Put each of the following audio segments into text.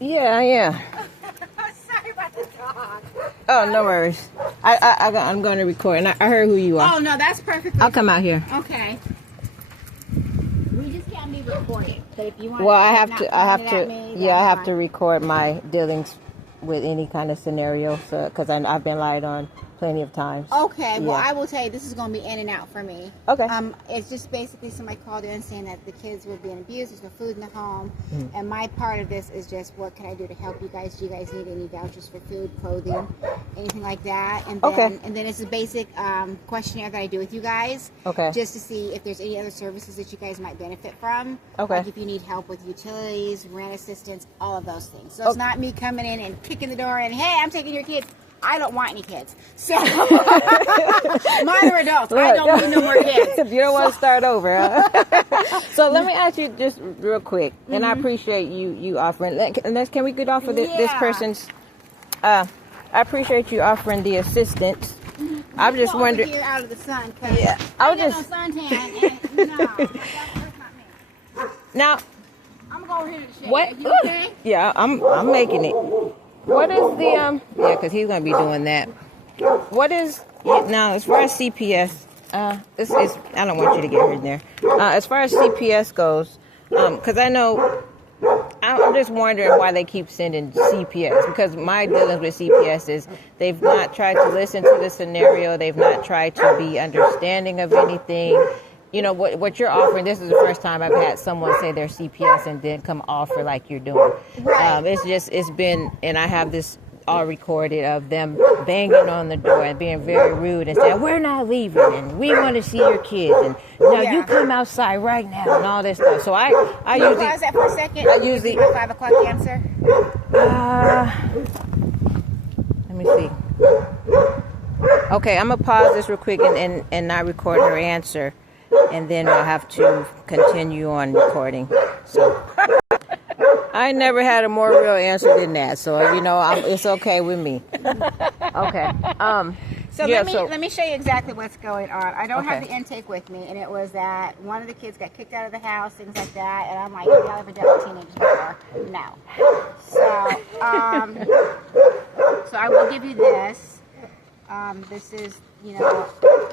Yeah, yeah. Sorry about the dog. Oh, no worries. I'm going to record, and I heard who you are. Oh, no, that's perfect. I'll come out here. Okay. We just can't be recorded. But if you want Well, to I have to record my dealings with any kind of scenario, so because I've been lied on plenty of times. Okay, well, I will tell you, this is going to be in and out for me. Okay. It's just basically somebody called in saying that the kids were being abused, there's no food in the home, and my part of this is just, what can I do to help you guys? Do you guys need any vouchers for food, clothing, anything like that? And then, and then it's a basic questionnaire that I do with you guys, just to see if there's any other services that you guys might benefit from. Like if you need help with utilities, rent assistance, all of those things. So it's not me coming in and kicking the door and, hey, I'm taking your kids. I don't want any kids. So mine are adults. I don't need no more kids. You don't want to start over, huh? So let me ask you just real quick, and I appreciate you offering. Can we get off of this person's? I appreciate you offering the assistance. I'm just wondering. You out of the sun, I was just. No suntan. And, no, that's not me. Now. I'm going over here to the shade. What? You okay? Yeah, I'm making it. What is the yeah, because he's gonna be doing that. What is now as far as CPS? This is I don't want you to get hurt in there. As far as CPS goes, because I know I'm just wondering why they keep sending CPS. Because my dealings with CPS is they've not tried to listen to the scenario. They've not tried to be understanding of anything. You know, what you're offering, this is the first time I've had someone say they're CPS and then come offer like you're doing. It's been, and I have this all recorded of them banging on the door and being very rude and saying, we're not leaving and we want to see your kids and now you come outside right now and all this stuff. So I usually... Pause that for a second. I usually... The 5 o'clock answer? Let me see. Okay, I'm going to pause this real quick and not record her answer. And then I'll have to continue on recording. So I never had a more real answer than that. So, you know, it's okay with me. Okay. So let me show you exactly what's going on. I don't have the intake with me, and it was that one of the kids got kicked out of the house, things like that, and I'm like, y'all ever dealt with teenagers before? No. So I will give you this. This is, you know.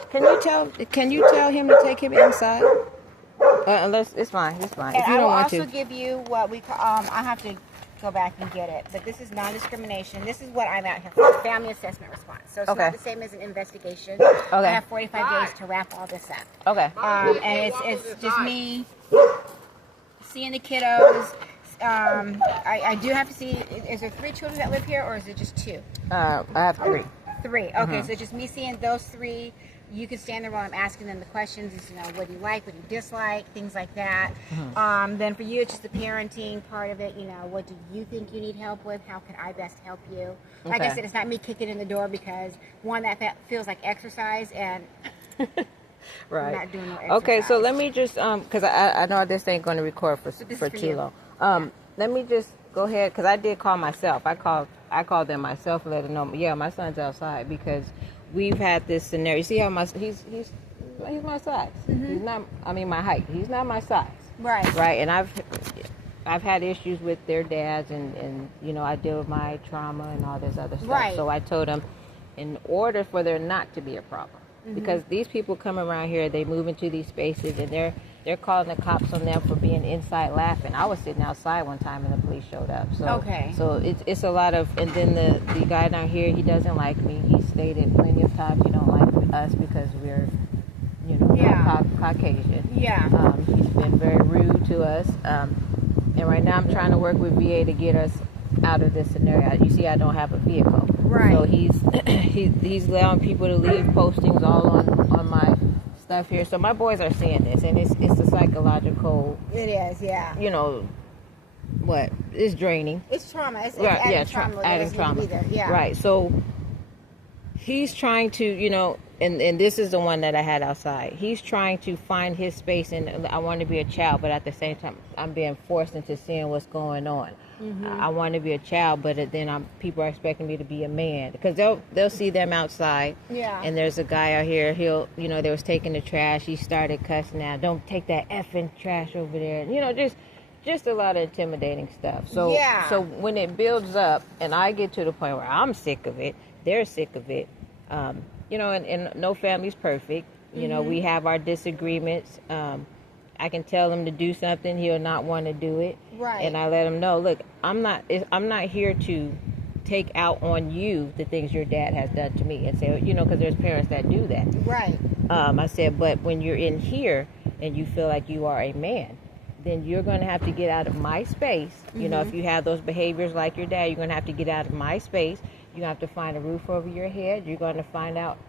Can you tell him to take him inside? Unless it's fine. If you don't want to. I will also give you what we call. I'll have to go back and get it, but this is non-discrimination. This is what I'm out here for: family assessment response. So it's not the same as an investigation. I have 45 days to wrap all this up. And it's just me seeing the kiddos. I do have to see. Is there 3 children that live here, or is it just 2? I have 3. 3. Okay, so just me seeing those 3. You can stand there while I'm asking them the questions. You know, what do you like, what do you dislike, things like that. Then for you, it's just the parenting part of it. You know, what do you think you need help with? How can I best help you? Like I said, it's not me kicking in the door because one, that feels like exercise, and I'm not doing no exercise. Okay, so let me just because I know this ain't going to record for too long. Let me just go ahead because I did call myself. I called them myself and let them know. Yeah, my son's outside because we've had this scenario. You see how he's my size. He's not. I mean, my height. He's not my size. Right. And I've had issues with their dads, and you know, I deal with my trauma and all this other stuff. So I told them, in order for there not to be a problem, because these people come around here, they move into these spaces, and they're calling the cops on them for being inside laughing. I was sitting outside one time and the police showed up. So it's a lot of, and then the guy down here, he doesn't like me. He stated plenty of times he don't like us because we're, you know, Caucasian. He's been very rude to us. And right now I'm trying to work with VA to get us out of this scenario. You see, I don't have a vehicle. So he's allowing people to leave postings all on my stuff here. So my boys are seeing this, and it's a psychological. It is, you know, what? It's draining. It's trauma. It's adding trauma. Adding trauma. Right. So he's trying to, you know, and this is the one that I had outside. He's trying to find his space, and I want to be a child, but at the same time, I'm being forced into seeing what's going on. I want to be a child, but then people are expecting me to be a man because they'll see them outside. And there's a guy out here. They was taking the trash. He started cussing out. Don't take that effing trash over there. You know, just just a lot of intimidating stuff. So Yeah. so when it builds up and I get to the point where I'm sick of it, they're sick of it. And no family's perfect. We have our disagreements. I can tell him to do something, he'll not want to do it. Right. And I let him know, look, I'm not here to take out on you the things your dad has done to me, and say, because there's parents that do that. Right. I said, but when you're in here and you feel like you are a man, then you're going to have to get out of my space. If you have those behaviors like your dad, you're going to have to get out of my space. You have to find a roof over your head. You're going to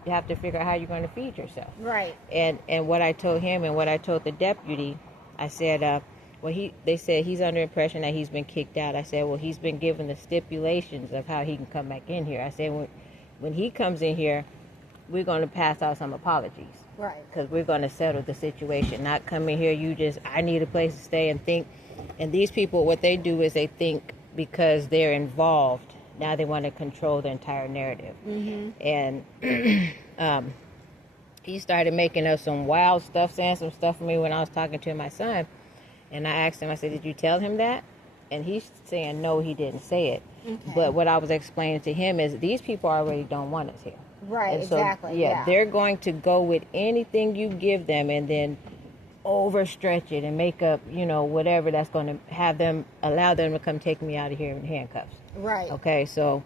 you have to figure out how you're going to feed yourself. Right. And what I told him and what I told the deputy, I said, they said he's under impression that he's been kicked out. I said, well, he's been given the stipulations of how he can come back in here. I said, when he comes in here, we're going to pass out some apologies. Right. Because we're going to settle the situation. Not come in here, I need a place to stay and think. And these people, what they do is they think because they're involved, now they want to control the entire narrative. And he started making up some wild stuff, saying some stuff for me when I was talking to my son. And I asked him, I said, did you tell him that? And he's saying, no, he didn't say it. Okay. But what I was explaining to him is these people already don't want us here. Right, and so, exactly. Yeah, they're going to go with anything you give them and then overstretch it and make up, whatever that's going to allow them to come take me out of here in handcuffs. Right. Okay, so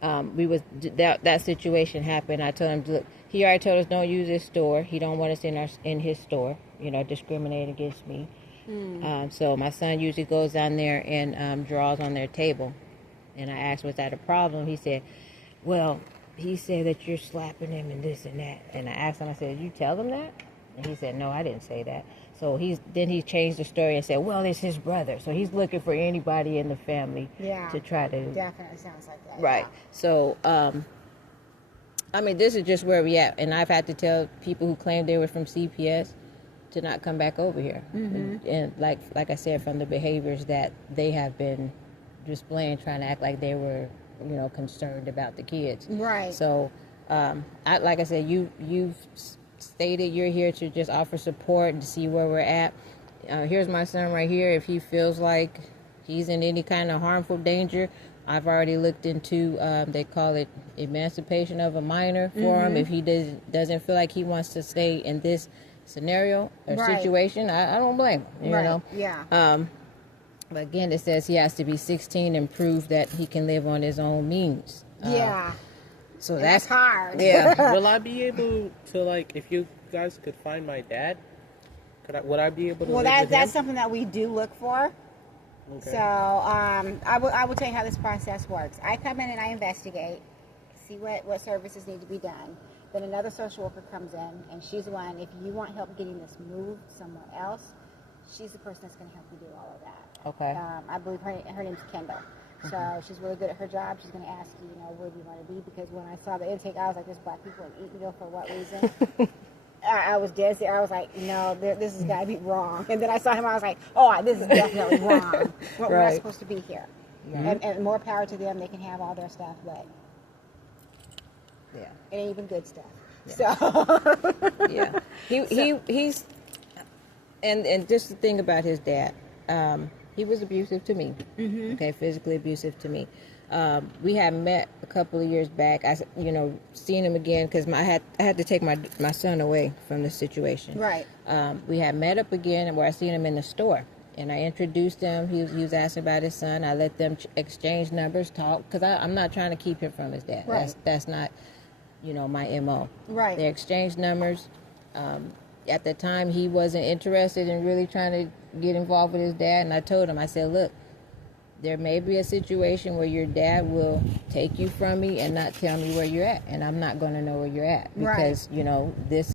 that situation happened. I told him, look, he already told us don't use this store. He don't want us in his store, discriminate against me. So my son usually goes down there and draws on their table. And I asked, was that a problem? He said, well, he said that you're slapping him and this and that. And I asked him, I said, did you tell him that? And he said, no, I didn't say that. So he changed the story and said, well, it's his brother. So he's looking for anybody in the family to try to... Definitely sounds like that. Right. Yeah. So, this is just where we at. And I've had to tell people who claim they were from CPS to not come back over here. And like I said, from the behaviors that they have been displaying, trying to act like they were, concerned about the kids. Right. So, like I said, you've stated you're here to just offer support and to see where we're at. Here's my son right here. If he feels like he's in any kind of harmful danger, I've already looked into, they call it emancipation of a minor for him. If he doesn't feel like he wants to stay in this scenario or situation, I don't blame him, you know. Yeah. But again, it says he has to be 16 and prove that he can live on his own means. So that's hard. Yeah. Will I be able to, if you guys could find my dad, would I be able to live with that's him? something that we do look for. Okay. So I will tell you how this process works. I come in and I investigate, see what services need to be done. Then another social worker comes in, and she's the one, if you want help getting this moved somewhere else, she's the person that's going to help you do all of that. Okay. I believe her name's Kendall. So she's really good at her job. She's going to ask you, where do you want to be? Because when I saw the intake, I was like, this black people in Eatonville, for what reason? I was dead serious. I was like, no, this has got to be wrong. And then I saw him, I was like, oh, this is definitely wrong. We're not supposed to be here. And more power to them. They can have all their stuff, but it ain't even good stuff. So he's and just the thing about his dad, he was abusive to me. Okay, physically abusive to me. We had met a couple of years back. I seen him again because I had to take my son away from the situation. Right. We had met up again, where I seen him in the store, and I introduced him. He was asking about his son. I let them exchange numbers, talk, because I'm not trying to keep him from his dad. Right. That's not my MO. Right. They exchanged numbers. At the time, he wasn't interested in really trying to get involved with his dad, and I told him, I said, look, there may be a situation where your dad will take you from me and not tell me where you're at, and I'm not going to know where you're at because, this